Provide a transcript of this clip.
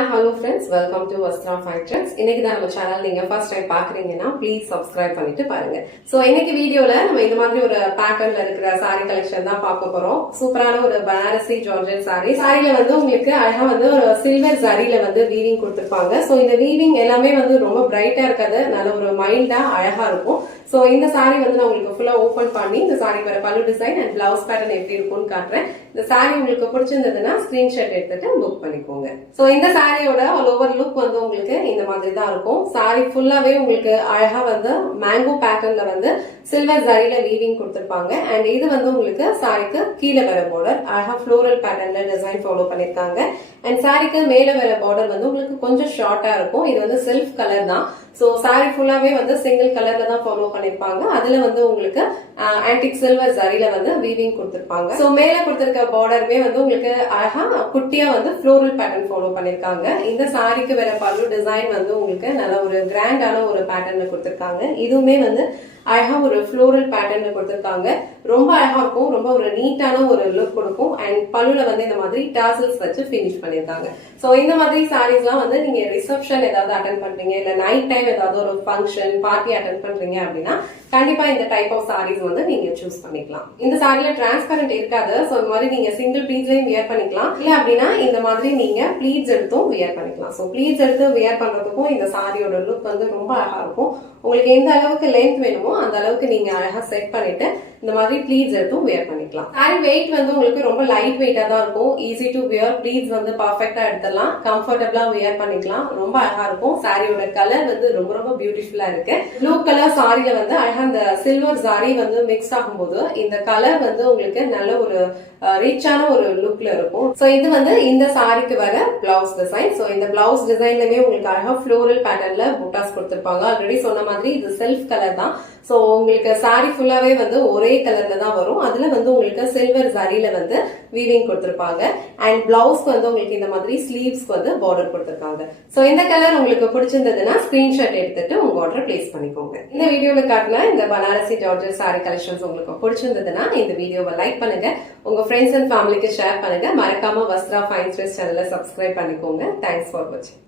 Hi, hello friends. Welcome to Vastra Fine Trends. இன்னைக்கு தான் நம்ம சேனல் நீங்க ஃபர்ஸ்ட் டைம் பாக்குறீங்கன்னா ப்ளீஸ் சப்ஸ்கிரைப் பண்ணிட்டு பாருங்க. சோ இன்னைக்கு வீடியோல நம்ம இந்த மாதிரி ஒரு பேட்டர்ன்ல இருக்கிற சாரி கலெக்ஷன் தான் பார்க்க போறோம். சூப்பரான ஒரு பனாரசி ஜார்ஜெட் சாரி. சாரில வந்து உங்களுக்கு அழகா வந்து ஒரு சில்வர் ஜரியில வந்து வீவிங் கொடுத்திருப்பாங்க. சோ இந்த வீவிங் எல்லாமே வந்து ரொம்ப பிரைட்டா இருக்காது, நல்ல ஒரு மைல்டா அழகா இருக்கும். சோ இந்த சாரி வந்து நான் உங்களுக்கு ஃபுல்லா ஓபன் பண்ணி இந்த சாரி வர பல்லு டிசைன் அண்ட் பிளவுஸ் பேட்டர்ன் எப்படி இருக்கும்னு காட்டுறேன். இந்த சாரி உங்களுக்கு பிடிச்சிருந்ததுன்னா ஸ்கிரீன்ஷாட் எடுத்துட்டு புக் பண்ணிக்கோங்க. சோ இந்த சாரியோட ஆல் ஓவர் லுக் வந்து உங்களுக்கு இந்த மாதிரி தான் இருக்கும். சாரி ஃபுல்லாவே உங்களுக்கு அழகா வந்து மேங்கோ பேட்டர்ன்ல வந்து சில்வர் ஜரியில வீவிங் கொடுத்திருப்பாங்க. அண்ட் இது வந்து உங்களுக்கு சாரிக்கு கீழே வர பார்டர் அழகா ஃப்ளோரல் பேட்டர்ன்ல டிசைன் ஃபாலோ பண்ணிருக்காங்க. அண்ட் சாரிக்கு மேல வர பார்டர் வந்து உங்களுக்கு கொஞ்சம் ஷார்ட்டா இருக்கும். இது வந்து செல்ஃப் கலர் தான். சோ சாரி ஃபுல்லாவே வந்து சிங்கிள் கலர்ல தான் ஃபாலோ பண்ணிருப்பாங்க. அதுல வந்து உங்களுக்கு ஆன்டிக் சில்வர் ஜரியில வந்து வீவிங் கொடுத்திருப்பாங்க. சோ மேல கொடுத்திருக்க பார்டருமே வந்து உங்களுக்கு அழகா குட்டியா வந்து ஃப்ளோரல் பேட்டர்ன் ஃபாலோ பண்ணிருக்காங்க. இந்த சாரிக்கு வர பல்லு டிசைன் வந்து உங்களுக்கு நல்ல ஒரு கிராண்டான ஒரு பேட்டர்ன்ல கொடுத்திருக்காங்க. இதுவுமே வந்து அழகா ஒரு ஃப்ளோரல் பேட்டர்ன்ல கொடுத்திருக்காங்க. ரொம்ப அழகா இருக்கும், ரொம்ப ஒரு நீட்டான ஒரு லுக் கொடுக்கும். அண்ட் பல்லுல வந்து இந்த மாதிரி டாசல்ஸ் வச்சு பினிஷ் பண்ணிருக்காங்க. சோ இந்த மாதிரி சாரீஸ் எல்லாம் வந்து நீங்க ரிசப்ஷன் ஏதாவது அட்டென்ட் பண்றீங்க, இல்ல நைட் டைம் ஏதாவது ஒரு ஃபங்க்ஷன் பார்ட்டி அட்டென்ட் பண்றீங்க அப்படின்னா கண்டிப்பா இந்த டைப் ஆஃப் சாரீஸ் வந்து நீங்க சூஸ் பண்ணிக்கலாம். இந்த சாரில டிரான்ஸ்பரண்ட் இருக்காது. சோ இந்த மாதிரி நீங்க சிங்கிள் ப்ளீட்ஸ்லயும் வியர் பண்ணிக்கலாம், இல்ல அப்படின்னா இந்த மாதிரி நீங்க ப்ளீட்ஸ் எடுத்தும் வியர் பண்ணிக்கலாம். சோ ப்ளீட்ஸ் எடுத்து வியர் பண்றதுக்கும் இந்த சாரியோட லுக் வந்து ரொம்ப அழகா இருக்கும். உங்களுக்கு எந்த அளவுக்கு லென்த் வேணுமோ அந்த அளவுக்கு நீங்க அழகா செட் பண்ணிட்டு இந்த மாதிரி ப்ளீட்ஸ் எடுத்தும் வியர் பண்ணிக்கலாம். சாரி வெயிட் வந்து உங்களுக்கு ரொம்ப லைட் வெயிட்டா தான் இருக்கும். ஈஸி டு வியர், ப்ளீட்ஸ் வந்து பர்ஃபெக்டா எடுத்துடலாம், கம்ஃபர்டபுளா வியர் பண்ணிக்கலாம். ரொம்ப அழகா இருக்கும். சாரியோட கலர் வந்து ரொம்ப ரொம்ப பியூட்டிஃபுல்லா இருக்கு. ப்ளூ கலர் சாரியில வந்து அழகா இந்த சில்வர் சாரி வந்து மிக்ஸ் ஆகும்போது இந்த கலர் வந்து உங்களுக்கு நல்ல ஒரு ரிச்சான ஒரு லுக்ல இருக்கும். சோ இது வந்து இந்த சாரிக்கு வர பிளவுஸ் டிசைன். சோ இந்த பிளவுஸ் டிசைன்லயுமே உங்களுக்கு அழகா ஃப்ளோரல் பேட்டர்ன்ல புட்டாஸ் கொடுத்திருப்பாங்க. ஆல்ரெடி சொன்ன மாதிரி இது செல்ஃப் கலர் தான். சோ உங்களுக்கு சாரி ஃபுல்லாவே வந்து ஒரே கலர்ல தான் வரும். அதுல வந்து உங்களுக்கு சில்வர் ஜரியில வந்து வீவிங் கொடுத்திருப்பாங்க. அண்ட் பிளவுஸ் வந்து உங்களுக்கு இந்த மாதிரி ஸ்லீவ்ஸ்க்கு வந்து பார்டர் கொடுத்திருக்காங்க. சோ இந்த கலர் உங்களுக்கு பிடிச்சிருந்ததுன்னா ஸ்கிரீன்ஷாட் எடுத்துட்டு உங்க ஆர்டர் பிளேஸ் பண்ணிக்கோங்க. இந்த வீடியோல காட்டின இந்த பனாரசி ஜார்ஜெட் சாரி கலெக்ஷன்ஸ் உங்களுக்கு பிடிச்சிருந்ததுன்னா இந்த வீடியோவை லைக் பண்ணுங்க, உங்க ஃப்ரெண்ட்ஸ் அண்ட் ஃபேமிலிக்கு ஷேர் பண்ணுங்க. மறக்காம வஸ்த்ரா ஃபைன் ட்ரெஸ் சேனலை சப்ஸ்கிரைப் பண்ணிக்கோங்க. தேங்க்ஸ் ஃபார் வாட்சிங்.